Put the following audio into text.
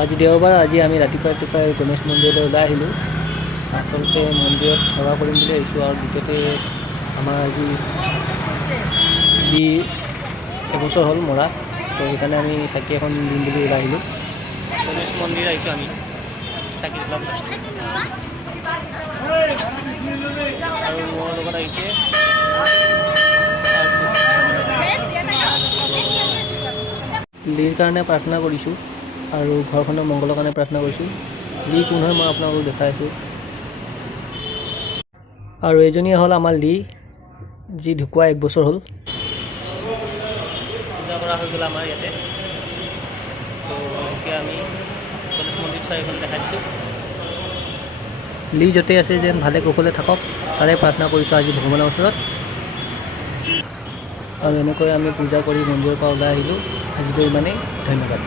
আজি দেওবাৰ আজি আমি ৰাতিপুৱাই গণেশ মন্দিৰলৈ ওলাই আহিলোঁ। আচলতে মন্দিৰত সেৱা কৰিম বুলি আহিছোঁ আৰু দ্বিতীয়তে আমাৰ আজি এবছৰ হ'ল মৰা, তো সেইকাৰণে আমি চাকি এখন দিম বুলি ওলাই আহিলোঁ। গণেশ মন্দিৰ আহিছোঁ আমি চাকি জ্বলাবলৈ আৰু মোৰ লগত আহিছে লিৰ কাৰণে প্ৰাৰ্থনা কৰিছোঁ আৰু ঘৰখনৰ মংগলৰ কাৰণে প্ৰাৰ্থনা কৰিছোঁ। লি কোন হয় মই আপোনালোকক দেখাই আছোঁ। আৰু এইজনীয়ে হ'ল আমাৰ লি, যি ঢুকুৱা 1 বছৰ হ'ল। পূজা কৰা হৈ গ'ল আমাৰ ইয়াতে। তো এতিয়া আমি গণেশ মন্দিৰ চাৰিখন দেখাই দিছোঁ। লি য'তে আছে যেন ভালে কুশলে থাকক তাৰে প্ৰাৰ্থনা কৰিছোঁ আজি ভগৱানৰ ওচৰত। আৰু এনেকৈ আমি পূজা কৰি মন্দিৰৰ পৰা ওলাই আহিলোঁ। আজিলৈ ইমানেই, ধন্যবাদ।